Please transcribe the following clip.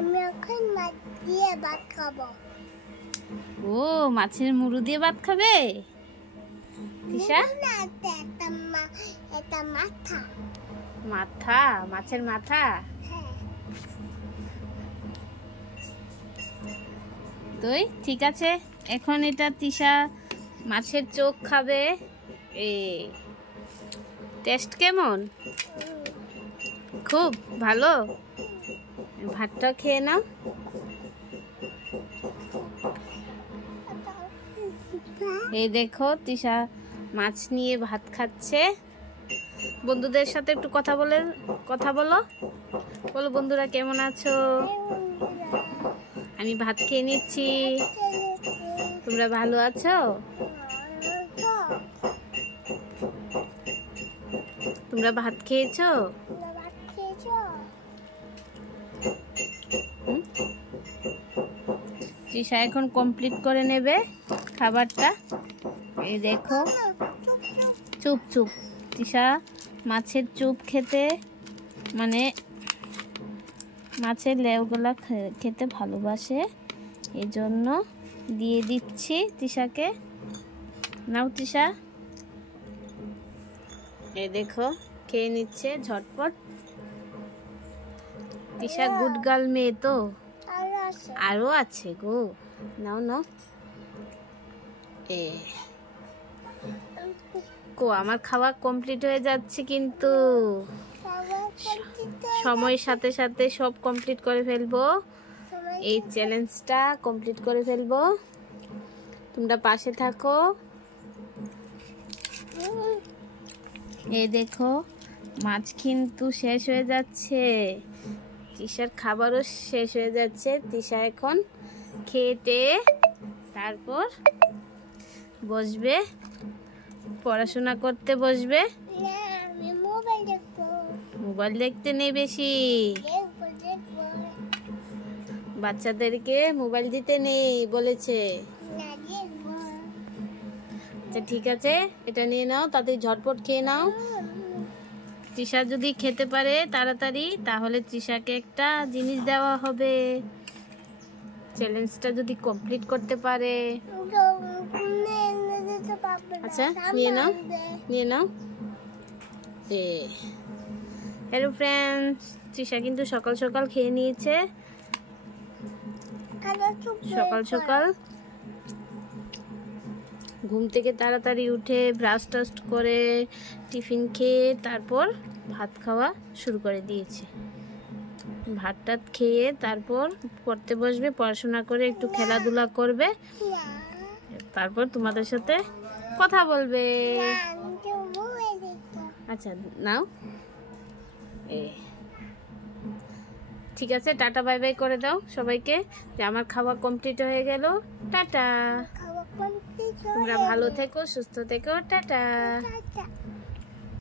আমি এখন মাছ দিয়ে ভাত খাবো। ও মাছের মুড়ো দিয়ে ভাত খাবে তিশা? এটা মাথা। মাথা, মাছের মাথা। তুই ঠিক আছে, এখন এটা তিশা মাছের চোখ খাবে। টেস্ট কেমন? খুব ভালো। ভাতটা খেয়ে নাও। এই দেখো তিশা মাছ নিয়ে ভাত খাচ্ছে। বন্ধুদের সাথে একটু কথা বলো। বলো বন্ধুরা কেমন আছো? আমি ভাত খেয়ে নিচ্ছি। তোমরা ভালো আছো? তোমরা ভাত খেয়েছো? তিশা এখন কমপ্লিট করে নেবে খাবারটা। এই দেখো, চুপ তিশা মাছের চুপ খেতে, মানে মাছের লেউগুলা খেতে ভালোবাসে, এই জন্য দিয়ে দিচ্ছি তিশাকে। নাও তিশা। এই দেখো খেয়ে নিচ্ছে ঝটপট। তিশা গুড গার্ল মেয়ে তো, আরো আছে গো। নাও আমার খাওয়া কমপ্লিট হয়ে যাচ্ছে, কিন্তু সময়ের সাথে সাথে সব কমপ্লিট করে ফেলবো। এই চ্যালেঞ্জটা কমপ্লিট করে ফেলবো। তোমরা পাশে থাকো। এই দেখো মাছ কিন্তু শেষ হয়ে যাচ্ছে, তিশার খাবারও শেষ হয়ে যাচ্ছে। তিশা এখন খেতে তারপর বসবে, পড়াশোনা করতে বসবে। মোবাইল দেখতে নেই বেশি, বাচ্চাদেরকে মোবাইল দিতে নেই বলেছে। আচ্ছা ঠিক আছে, এটা নিয়ে নাও, তাতে ঝটপট খেয়ে নাও। তিশা যদি খেতে পারে তাড়াতাড়ি, তাহলে তিশাকে একটা জিনিস দেওয়া হবে। চ্যালেঞ্জটা যদি কমপ্লিট করতে পারে। আচ্ছা নিয়ে নাও। হ্যালো ফ্রেন্ডস, তিশা কিন্তু সকাল সকাল খেয়ে নিয়েছে। সকাল ঘুম থেকে তাড়াতাড়ি উঠে ব্রাশ টাস্ট করে টিফিন খেয়ে তারপর ভাত খাওয়া শুরু করে দিয়েছে। ভাত টাত খেয়ে তারপর পড়তে বসবে, পড়াশোনা করে একটু খেলাধুলা করবে, তারপর তোমাদের সাথে কথা বলবে। আচ্ছা নাও। ঠিক আছে, টাটা বাই বাই করে দাও সবাইকে, যে আমার খাওয়া কমপ্লিট হয়ে গেল। টাটা, তোমরা ভালো থেকো, সুস্থ থেকো। টাটা।